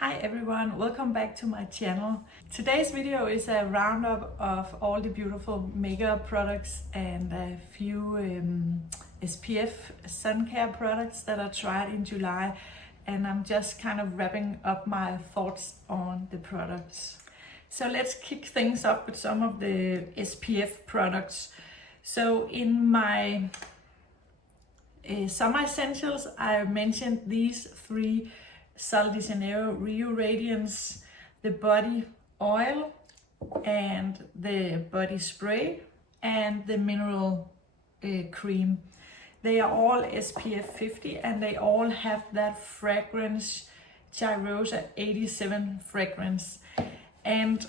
Hi everyone, welcome back to my channel. Today's video is a roundup of all the beautiful makeup products and a few SPF sun care products that I tried in July, and I'm just kind of wrapping up my thoughts on the products. So let's kick things up with some of the SPF products. So in my summer essentials, I mentioned these three: Sol de Janeiro Rio Radiance, the body oil and the body spray, and the mineral cream. They are all SPF 50 and they all have that fragrance, Gyrosa 87 fragrance. And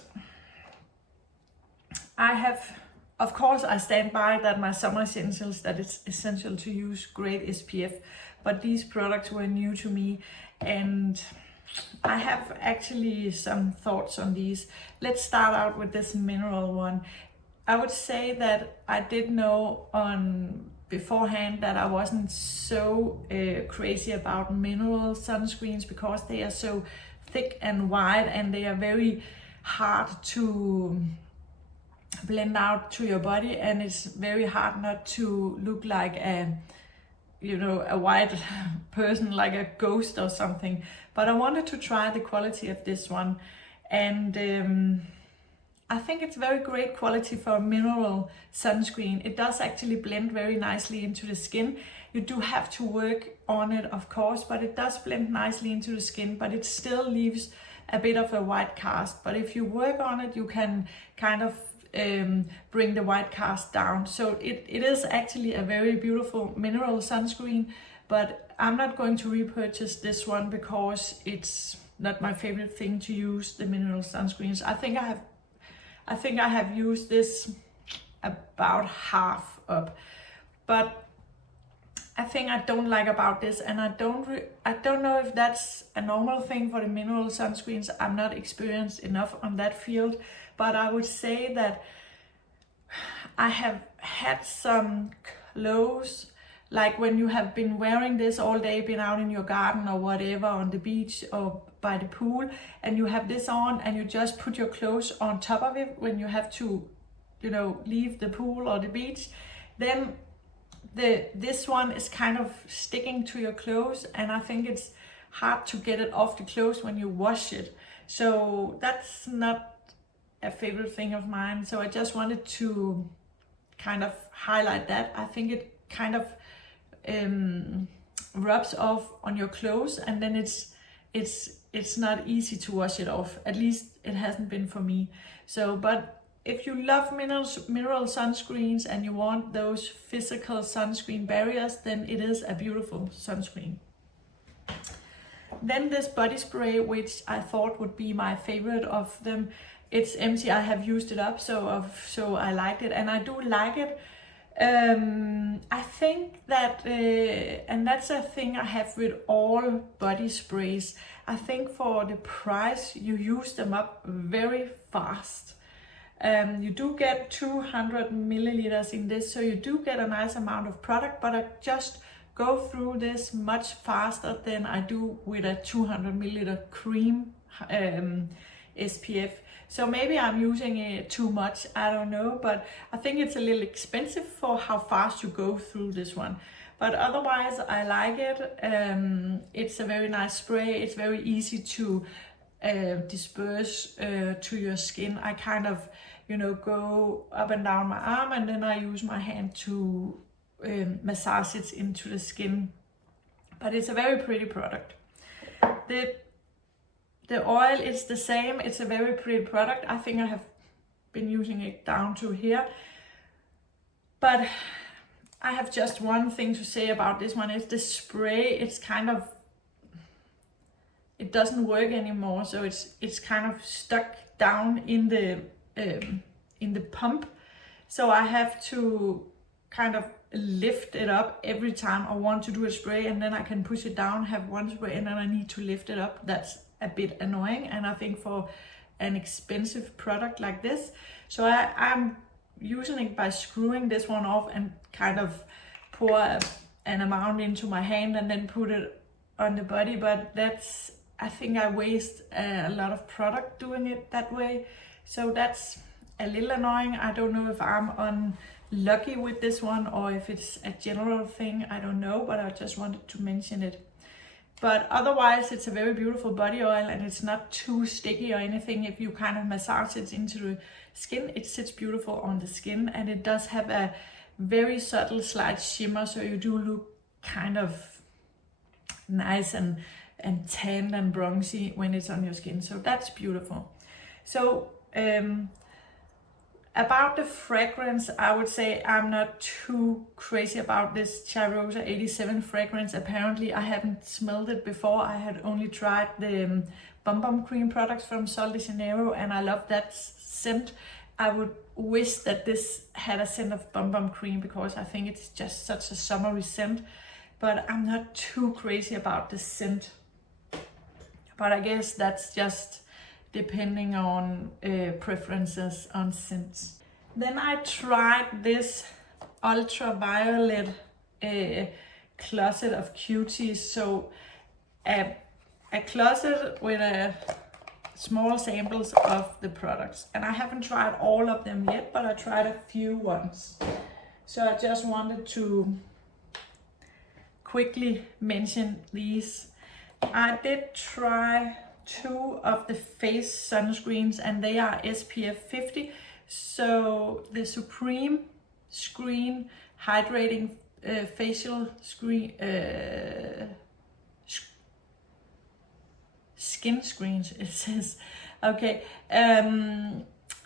I have, of course, I stand by that my summer essentials, that it's essential to use great SPF, but these products were new to me and I have actually some thoughts on these. Let's start out with this mineral one. I would say that I did know on beforehand that I wasn't so crazy about mineral sunscreens because they are so thick and wide and they are very hard to blend out to your body, and it's very hard not to look like a white person, like a ghost or something. But I wanted to try the quality of this one, and I think it's very great quality for a mineral sunscreen. It does actually blend very nicely into the skin. You do have to work on it, of course, but it does blend nicely into the skin, but it still leaves a bit of a white cast. But if you work on it, you can kind of bring the white cast down. So it is actually a very beautiful mineral sunscreen, but I'm not going to repurchase this one because it's not my favorite thing to use the mineral sunscreens. I think I have used this about half up, but I think I don't like about this, and I don't know if that's a normal thing for the mineral sunscreens. I'm not experienced enough on that field, but I would say that I have had some clothes, like when you have been wearing this all day, been out in your garden or whatever, on the beach or by the pool, and you have this on and you just put your clothes on top of it when you have to, leave the pool or the beach, then this one is kind of sticking to your clothes, and I think it's hard to get it off the clothes when you wash it. So that's not a favorite thing of mine. So I just wanted to kind of highlight that. I think it kind of rubs off on your clothes, and then it's not easy to wash it off. At least it hasn't been for me. So, but if you love mineral sunscreens and you want those physical sunscreen barriers, then it is a beautiful sunscreen. Then this body spray, which I thought would be my favorite of them. It's empty, I have used it up, so I liked it, and I do like it. I think that, and that's a thing I have with all body sprays, I think for the price you use them up very fast. You do get 200 milliliters in this, so you do get a nice amount of product, but I just go through this much faster than I do with a 200 milliliter cream SPF. So maybe I'm using it too much, I don't know, but I think it's a little expensive for how fast you go through this one. But otherwise I like it. It's a very nice spray. It's very easy to disperse to your skin. I kind of, go up and down my arm, and then I use my hand to massage it into the skin. But it's a very pretty product. The oil is the same. It's a very pretty product. I think I have been using it down to here. But I have just one thing to say about this one. It's the spray. It's kind of, it doesn't work anymore. So it's kind of stuck down in the pump. So I have to kind of lift it up every time I want to do a spray, and then I can push it down, have one spray, and then I need to lift it up. That's a bit annoying, and I think for an expensive product like this, so I'm using it by screwing this one off and kind of pour an amount into my hand and then put it on the body. But that's I think I waste a lot of product doing it that way. So that's a little annoying. I don't know if I'm unlucky with this one or if it's a general thing. I don't know, but I just wanted to mention it. But otherwise, it's a very beautiful body oil and it's not too sticky or anything. If you kind of massage it into the skin, it sits beautiful on the skin, and it does have a very subtle slight shimmer, so you do look kind of nice and tan and bronzy when it's on your skin. So that's beautiful. So about the fragrance, I would say I'm not too crazy about this Chirosa 87 fragrance. Apparently I haven't smelled it before. I had only tried the Bum Cream products from Sol de Janeiro, and I love that scent. I would wish that this had a scent of Bum Cream, because I think it's just such a summery scent, but I'm not too crazy about the scent. But I guess that's just depending on preferences on scents. Then I tried this ultraviolet closet of cuties. So a closet with small samples of the products. And I haven't tried all of them yet, but I tried a few ones. So I just wanted to quickly mention these. I did try 2 of the face sunscreens, and they are SPF 50. So the Supreme Screen Hydrating Facial Screen Skin Screens, it says. Okay,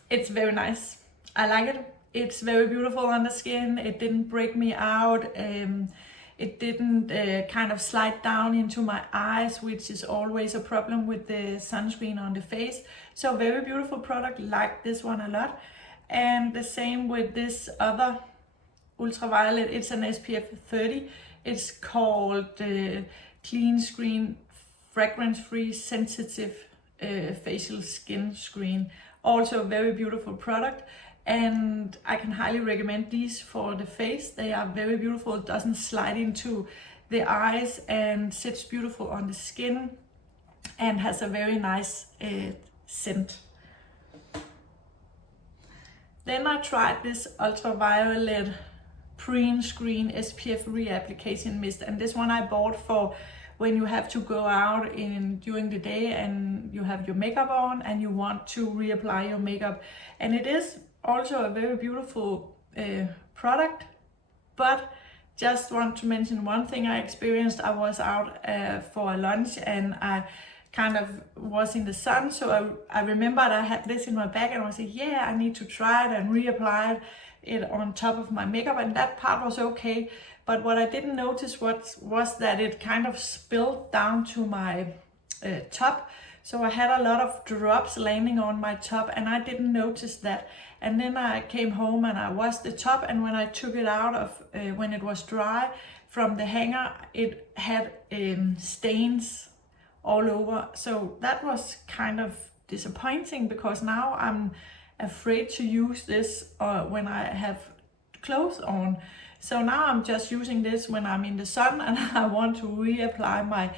it's very nice. I like it. It's very beautiful on the skin. It didn't break me out. It didn't kind of slide down into my eyes, which is always a problem with the sunscreen on the face. So very beautiful product, like this one a lot. And the same with this other ultraviolet. It's an SPF 30. It's called Clean Screen Fragrance Free Sensitive Facial Skin Screen. Also a very beautiful product. And I can highly recommend these for the face. They are very beautiful. It doesn't slide into the eyes and sits beautiful on the skin and has a very nice scent. Then I tried this ultraviolet Preen Screen SPF Reapplication Mist, and this one I bought for when you have to go out during the day and you have your makeup on and you want to reapply your makeup. And it is also a very beautiful product, but just want to mention one thing I experienced. I was out for a lunch and I kind of was in the sun, so I remembered I had this in my bag and I was like, yeah, I need to try it and reapply it on top of my makeup, and that part was okay. But what I didn't notice was that it kind of spilled down to my top. So I had a lot of drops landing on my top and I didn't notice that. And then I came home and I washed the top, and when I took it out of, when it was dry from the hanger, it had stains all over. So that was kind of disappointing, because now I'm afraid to use this when I have clothes on. So now I'm just using this when I'm in the sun and I want to reapply my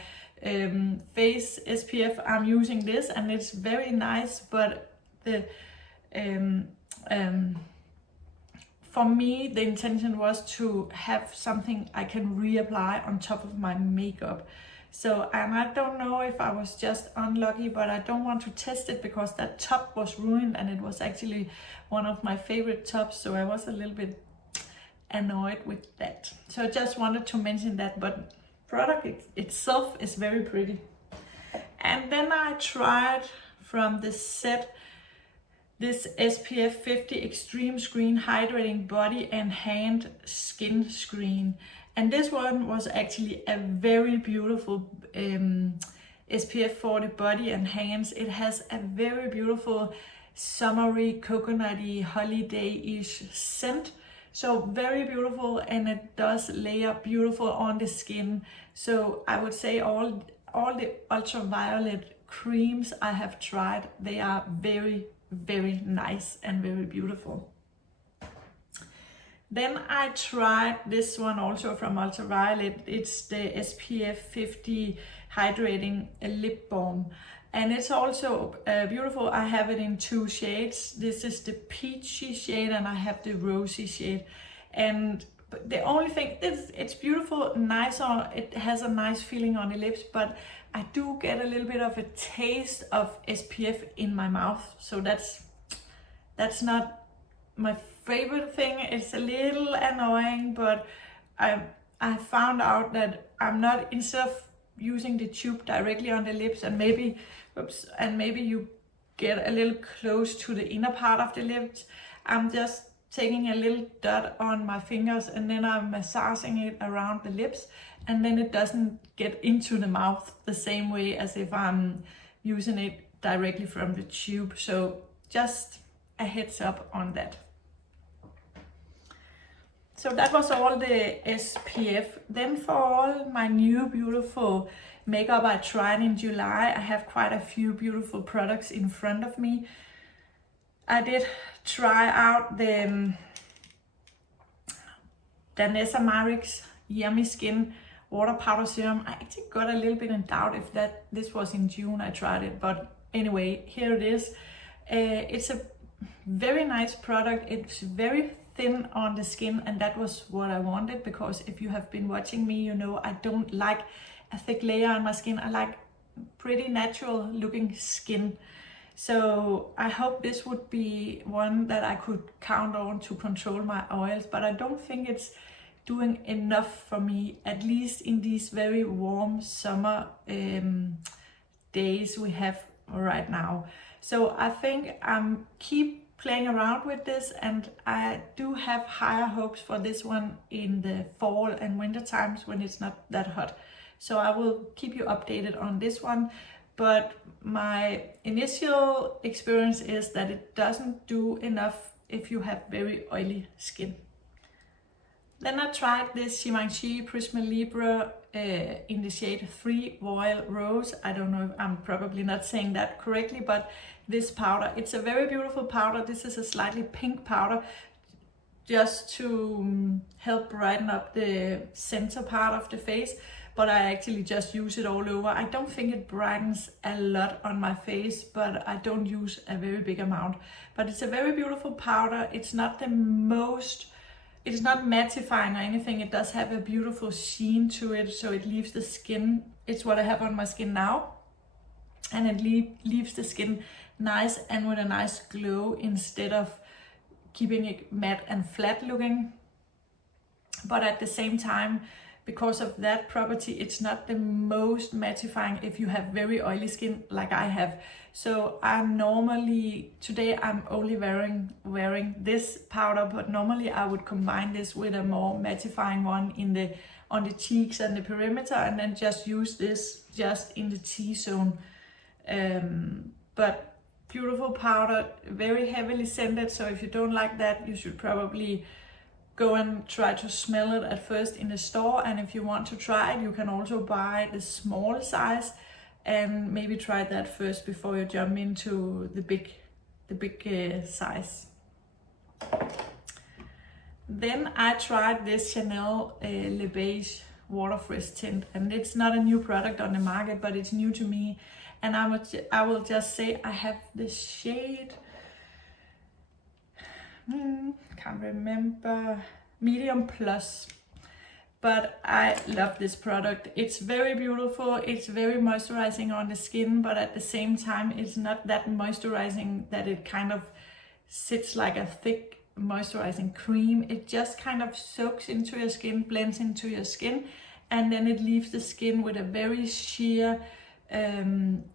face SPF. I'm using this and it's very nice, but the for me the intention was to have something I can reapply on top of my makeup. So, and I don't know if I was just unlucky, but I don't want to test it because that top was ruined and it was actually one of my favorite tops. So I was a little bit annoyed with that. So I just wanted to mention that, but product itself is very pretty. And then I tried from the set this SPF 50 Extreme Screen Hydrating Body and Hand Skin Screen. And this one was actually a very beautiful SPF 40 body and hands. It has a very beautiful summery, coconutty, holiday-ish scent. So very beautiful, and it does layer beautiful on the skin. So I would say all the ultraviolet creams I have tried, they are very, very nice and very beautiful. Then I tried this one also from Ultraviolet. It's the SPF 50 Hydrating Lip Balm. And it's also beautiful. I have it in 2 shades. This is the peachy shade and I have the rosy shade. And the only thing is it's beautiful, nice on, it has a nice feeling on the lips, but I do get a little bit of a taste of SPF in my mouth. So that's not my favorite thing. It's a little annoying, but I found out that I'm not, instead of using the tube directly on the lips and maybe you get a little close to the inner part of the lips, I'm just taking a little dot on my fingers and then I'm massaging it around the lips, and then it doesn't get into the mouth the same way as if I'm using it directly from the tube. So just a heads up on that. So that was all the SPF. Then for all my new beautiful makeup I tried in July, I have quite a few beautiful products in front of me. I did try out the Danessa Myricks Yummy Skin Water Powder Serum. I actually got a little bit in doubt if this was in June I tried it, but anyway, here it is. It's a very nice product. It's very thin on the skin, and that was what I wanted, because if you have been watching me, you know I don't like a thick layer on my skin. I like pretty natural looking skin. So I hope this would be one that I could count on to control my oils, but I don't think it's doing enough for me, at least in these very warm summer days we have right now. So I think I'm keep playing around with this, and I do have higher hopes for this one in the fall and winter times when it's not that hot. So I will keep you updated on this one, but my initial experience is that it doesn't do enough if you have very oily skin. Then I tried this Givenchy Prisme Libre in the shade 3 Voile Rose. I don't know if I'm probably not saying that correctly, but this powder, it's a very beautiful powder. This is a slightly pink powder just to help brighten up the center part of the face, but I actually just use it all over. I don't think it brightens a lot on my face, but I don't use a very big amount. But it's a very beautiful powder. It's not the most, it's not mattifying or anything. It does have a beautiful sheen to it, so it leaves the skin, it's what I have on my skin now, and it leaves the skin nice and with a nice glow instead of keeping it matte and flat looking. But at the same time, because of that property, it's not the most mattifying if you have very oily skin like I have. So I'm normally, today I'm only wearing this powder, but normally I would combine this with a more mattifying one on the cheeks and the perimeter, and then just use this just in the T-zone. But beautiful powder, very heavily scented, so if you don't like that, you should probably go and try to smell it at first in the store. And if you want to try it, you can also buy the small size and maybe try that first before you jump into the big size. Then I tried this Chanel Le Beige Water Fresh Tint, and it's not a new product on the market, but it's new to me. And I will just say I have this shade, can't remember, medium plus, but I love this product. It's very beautiful, it's very moisturizing on the skin, but at the same time it's not that moisturizing that it kind of sits like a thick moisturizing cream. It just kind of soaks into your skin, blends into your skin, and then it leaves the skin with a very sheer,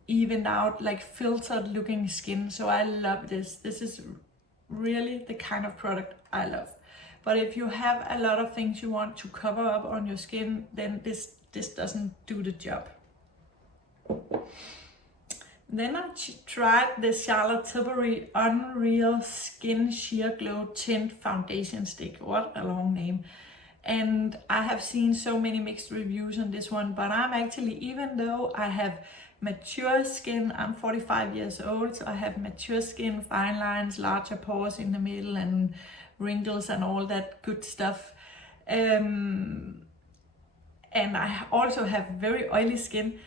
evened out, like filtered looking skin. So I love this. This is really the kind of product I love. But if you have a lot of things you want to cover up on your skin, then this doesn't do the job. Then I tried the Charlotte Tilbury Unreal Skin Sheer Glow Tint Foundation Stick. What a long name. And I have seen so many mixed reviews on this one, but I'm actually, even though I have mature skin, I'm 45 years old, so I have mature skin, fine lines, larger pores in the middle, and wrinkles and all that good stuff. And I also have very oily skin,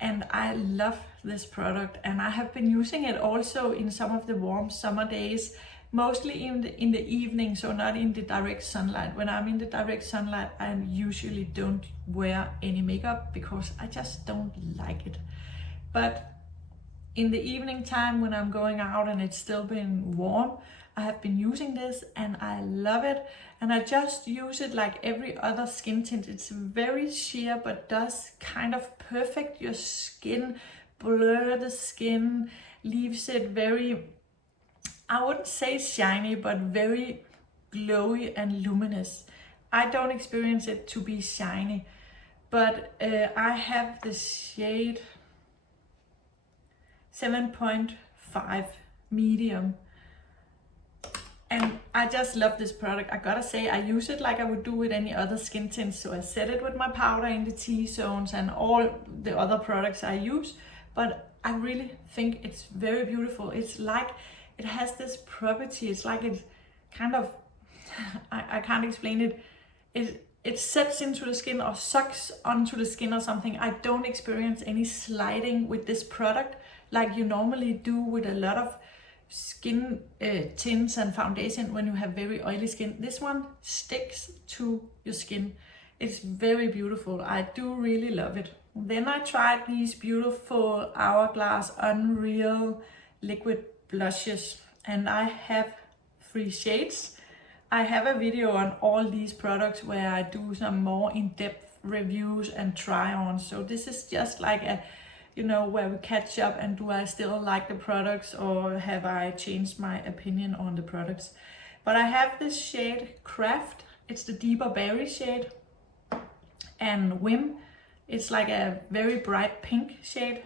and I love this product, and I have been using it also in some of the warm summer days, mostly in the evening, so not in the direct sunlight. When I'm in the direct sunlight, I usually don't wear any makeup because I just don't like it. But in the evening time when I'm going out and it's still been warm, I have been using this and I love it. And I just use it like every other skin tint. It's very sheer but does kind of perfect your skin, blur the skin, leaves it very, I wouldn't say shiny, but very glowy and luminous. I don't experience it to be shiny, but I have the shade 7.5 medium. And I just love this product. I gotta say, I use it like I would do with any other skin tint. So I set it with my powder in the T-zones and all the other products I use. But I really think it's very beautiful. It's like, it has this property. It's like it kind of, I can't explain it. It sets into the skin or sucks onto the skin or something. I don't experience any sliding with this product like you normally do with a lot of skin tints and foundation when you have very oily skin. This one sticks to your skin. It's very beautiful. I do really love it. Then I tried these beautiful Hourglass Unreal liquid blushes, and I have 3 shades. I have a video on all these products where I do some more in-depth reviews and try-ons. So this is just like a, you know, where we catch up and do I still like the products or have I changed my opinion on the products. But I have this shade Craft. It's the deeper berry shade. And Whim. It's like a very bright pink shade.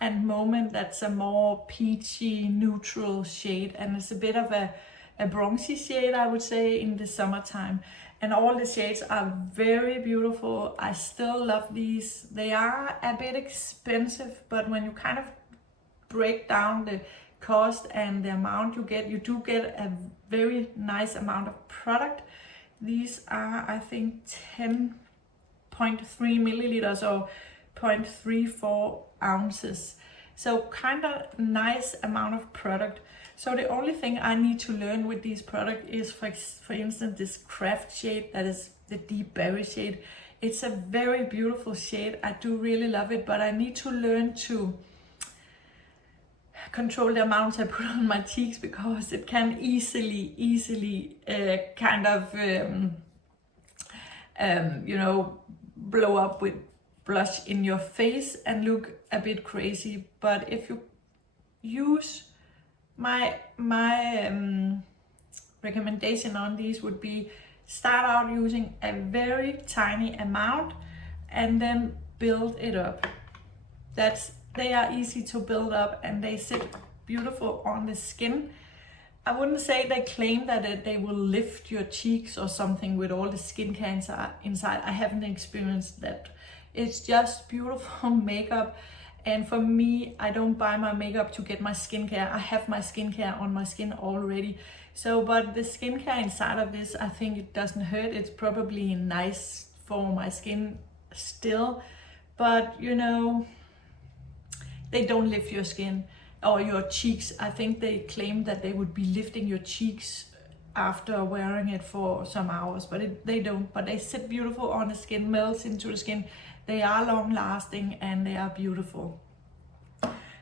And Moment, that's a more peachy, neutral shade. And it's a bit of a bronzy shade, I would say, in the summertime. And all the shades are very beautiful. I still love these. They are a bit expensive, but when you kind of break down the cost and the amount you get, you do get a very nice amount of product. These are, I think, 10.3 milliliters or 0.34 ounces. So kind of nice amount of product. So the only thing I need to learn with these products is, for instance, this Craft shade, that is the deep berry shade. It's a very beautiful shade. I do really love it, but I need to learn to control the amounts I put on my cheeks because it can easily kind of, you know, blow up with blush in your face and look a bit crazy. But if you use my recommendation on these would be start out using a very tiny amount and then build it up. They are easy to build up and they sit beautiful on the skin. I wouldn't say they claim that they will lift your cheeks or something with all the skincare inside. I haven't experienced that. It's just beautiful makeup. And for me, I don't buy my makeup to get my skincare. I have my skincare on my skin already. So, but the skincare inside of this, I think it doesn't hurt. It's probably nice for my skin still. But, you know, they don't lift your skin or your cheeks. I think they claim that they would be lifting your cheeks after wearing it for some hours, but they don't. But they sit beautiful on the skin, melts into the skin. They are long lasting and they are beautiful.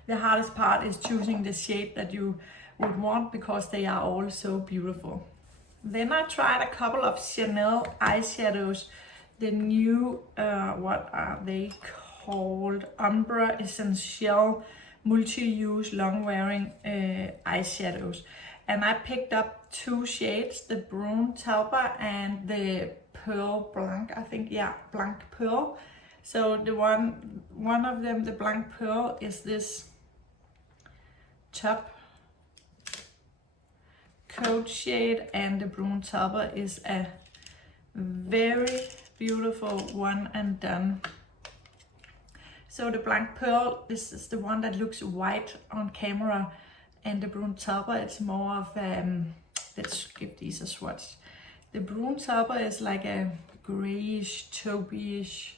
The hardest part is choosing the shade that you would want because they are all so beautiful. Then I tried a couple of Chanel eyeshadows. The new, what are they called? Ombre Essentielle multi-use long wearing eyeshadows. And I picked up 2 shades, the Brun Talpa and the Pearl Blanc, I think, yeah, Blanc Pearl. So the one of them, the Blanc Pearl, is this top coat shade, and the Brun Talpa is a very beautiful one and done. So the Blanc Pearl, this is the one that looks white on camera, and the Brun Talpa, it's more of Let's give these a swatch. The Brun Talpa is like a grayish, taupey-ish,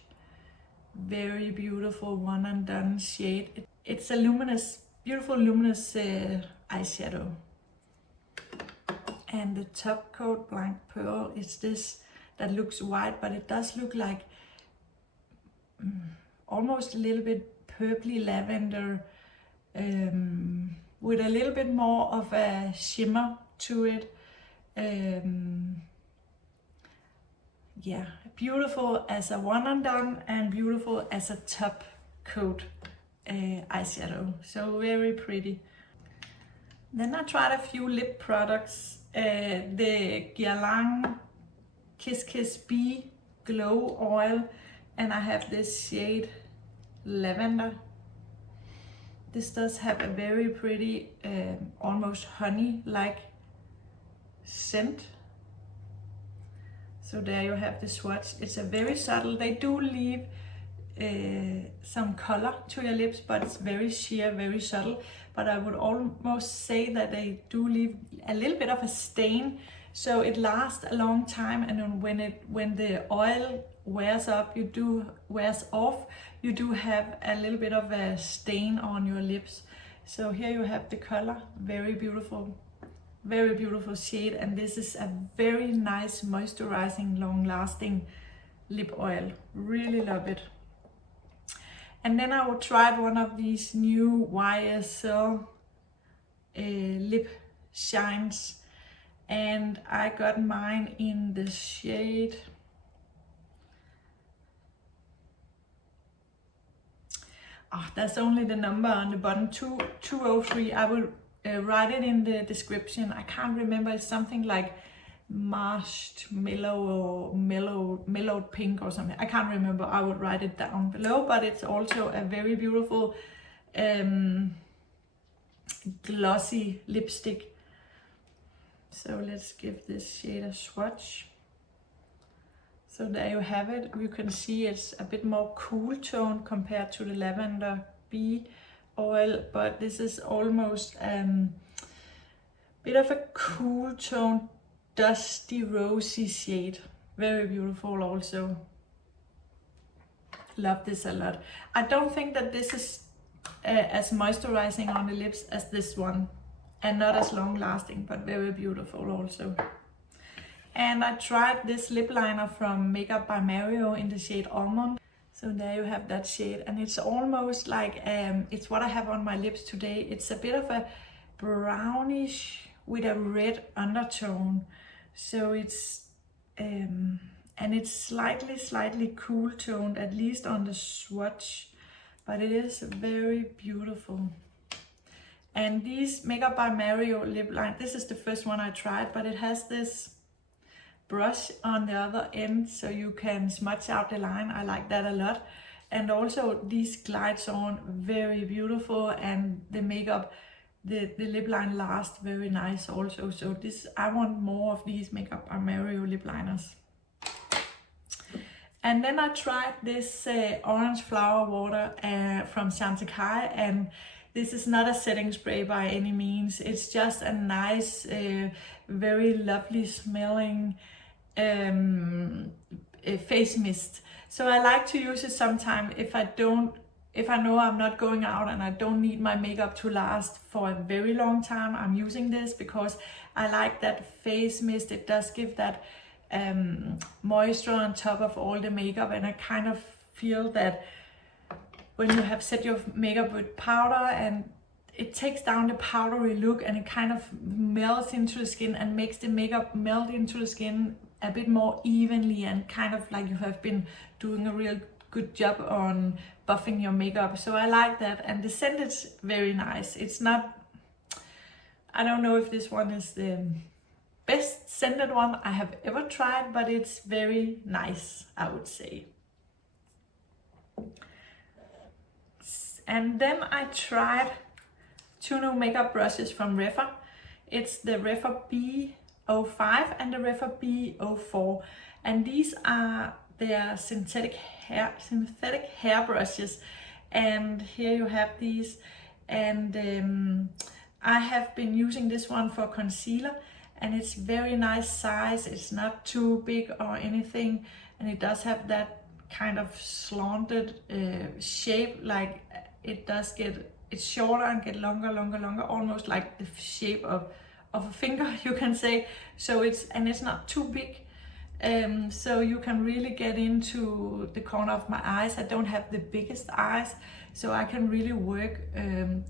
very beautiful one and done shade. It's a luminous, beautiful luminous eyeshadow. And the top coat, Blanc Pearl, is this that looks white, but it does look like almost a little bit purpley lavender, with a little bit more of a shimmer to it. Yeah, beautiful as a one and done and beautiful as a top coat eyeshadow. So very pretty. Then I tried a few lip products. The Guerlain KissKiss Bee Glow Oil, and I have this shade Lavender. This does have a very pretty, almost honey-like scent. So there you have the swatch. It's a very subtle. They do leave some color to your lips, but it's very sheer, very subtle. But I would almost say that they do leave a little bit of a stain, so it lasts a long time. And then when the oil wears off, you do have a little bit of a stain on your lips. So here you have the color, very beautiful shade, and this is a very nice moisturizing, long-lasting lip oil. Really love it. And then I tried one of these new YSL lip shines, and I got mine in the shade there's only the number on the bottom, 203. I will write it in the description. I can't remember. It's something like marshmallow or mellowed pink or something. I can't remember. I would write it down below, but it's also a very beautiful glossy lipstick. So let's give this shade a swatch. So there you have it. You can see it's a bit more cool tone compared to the Lavender Bee oil, but this is almost bit of a cool tone, dusty, rosy shade. Very beautiful also. Love this a lot. I don't think that this is as moisturizing on the lips as this one, and not as long lasting, but very beautiful also. And I tried this lip liner from Makeup by Mario in the shade Almond. So there you have that shade, and it's almost like, it's what I have on my lips today. It's a bit of a brownish with a red undertone. So it's, and it's slightly cool toned, at least on the swatch, but it is very beautiful. And these Makeup by Mario lip line, this is the first one I tried, but it has this brush on the other end so you can smudge out the line. I like that a lot. And also these glides on very beautiful, and the makeup, the lip line lasts very nice also. So this, I want more of these Makeup by Mario lip liners. And then I tried this orange flower water from Chantecaille, and this is not a setting spray by any means. It's just a nice, very lovely smelling face mist. So I like to use it sometimes if I know I'm not going out and I don't need my makeup to last for a very long time. I'm using this because I like that face mist. It does give that moisture on top of all the makeup, and I kind of feel that when you have set your makeup with powder, and it takes down the powdery look, and it kind of melts into the skin and makes the makeup melt into the skin a bit more evenly, and kind of like you have been doing a real good job on buffing your makeup. So I like that, and the scent is very nice. It's not, I don't know if this one is the best scented one I have ever tried, but it's very nice, I would say. And then I tried two new makeup brushes from Refa. It's the Refa B05 and the Refa B04, and these are their synthetic hair brushes. And here you have these, and I have been using this one for concealer, and it's very nice size. It's not too big or anything, and it does have that kind of slanted shape, like it does get, it's shorter and get longer, almost like the shape of a finger, you can say. So it's not too big, so you can really get into the corner of my eyes. I don't have the biggest eyes, so I can really work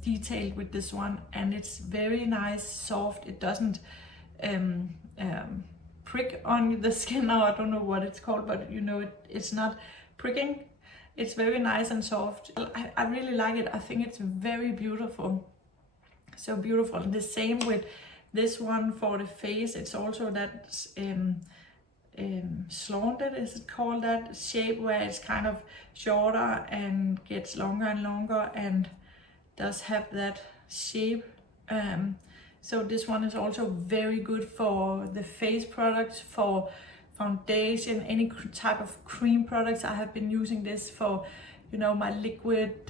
detailed with this one, and it's very nice, soft. It doesn't prick on the skin, or I don't know what it's called, but you know, it's not pricking. It's very nice and soft. I really like it. I think it's very beautiful, so beautiful. And the same with this one for the face. It's also that slanted, is it called, that shape where it's kind of shorter and gets longer and longer, and does have that shape. So this one is also very good for the face products, for foundation, any type of cream products. I have been using this for, you know, my liquid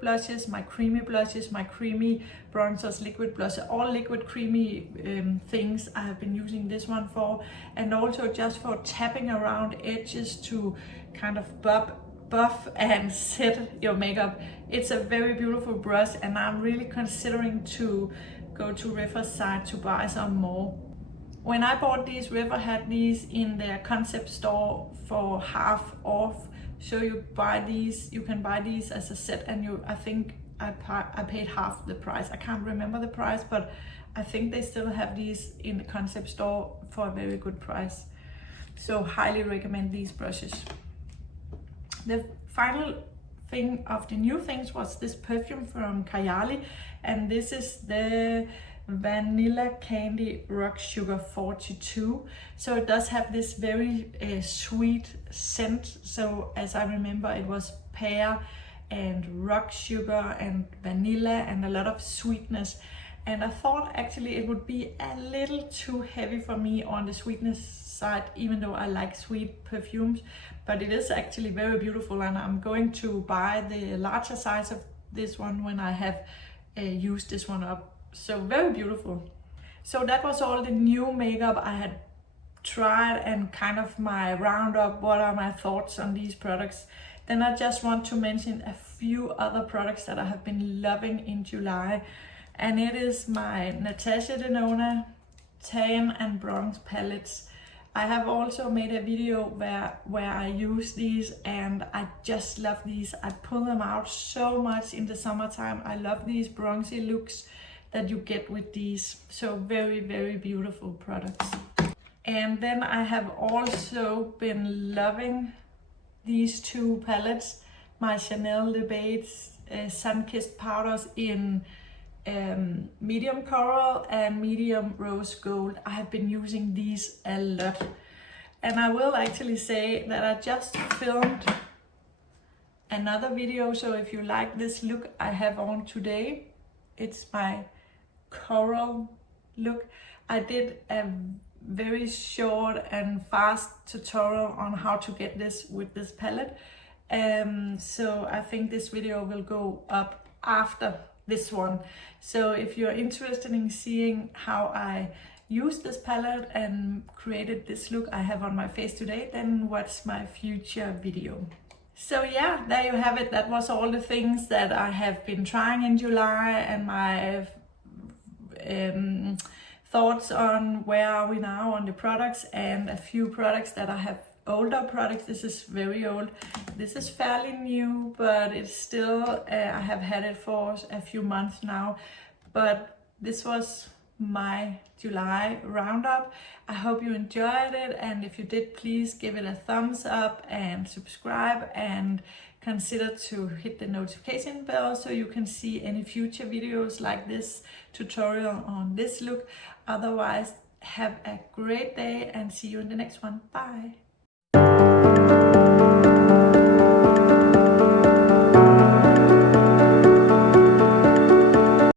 blushes, my creamy blushes, my creamy bronzers, liquid blushes, all liquid creamy things I have been using this one for. And also just for tapping around edges to kind of buff and set your makeup. It's a very beautiful brush, and I'm really considering to go to Riverside to buy some more. When I bought these, River had these in their concept store for half off. So you can buy these as a set, and I think I paid half the price. I can't remember the price, but I think they still have these in the concept store for a very good price. So highly recommend these brushes. The final thing of the new things was this perfume from Kylie, and this is the Vanilla Candy Rock Sugar 42. So it does have this very sweet scent. So as I remember, it was pear and rock sugar and vanilla and a lot of sweetness. And I thought actually it would be a little too heavy for me on the sweetness side, even though I like sweet perfumes. But it is actually very beautiful, and I'm going to buy the larger size of this one when I have used this one up. So very beautiful. So that was all the new makeup I had tried, and kind of my roundup, what are my thoughts on these products. Then I just want to mention a few other products that I have been loving in July, and it is my Natasha Denona Tan and Bronze palettes. I have also made a video where I use these, and I just love these. I pull them out so much in the summertime. I love these bronzy looks that you get with these. So very, very beautiful products. And then I have also been loving these two palettes, my Chanel Le Beiges Sun-Kissed powders in medium coral and medium rose gold. I have been using these a lot, and I will actually say that I just filmed another video. So if you like this look I have on today, it's my coral look. I did a very short and fast tutorial on how to get this with this palette, so I think this video will go up after this one. So if you're interested in seeing how I used this palette and created this look I have on my face today, then watch my future video. So yeah, there you have it. That was all the things that I have been trying in July, and my thoughts on where are we now on the products, and a few products that I have, older products. This is very old. This is fairly new, but it's still, I have had it for a few months now. But this was my July roundup. I hope you enjoyed it, and if you did, please give it a thumbs up and subscribe, and consider to hit the notification bell so you can see any future videos like this tutorial on this look. Otherwise, have a great day and see you in the next one. Bye.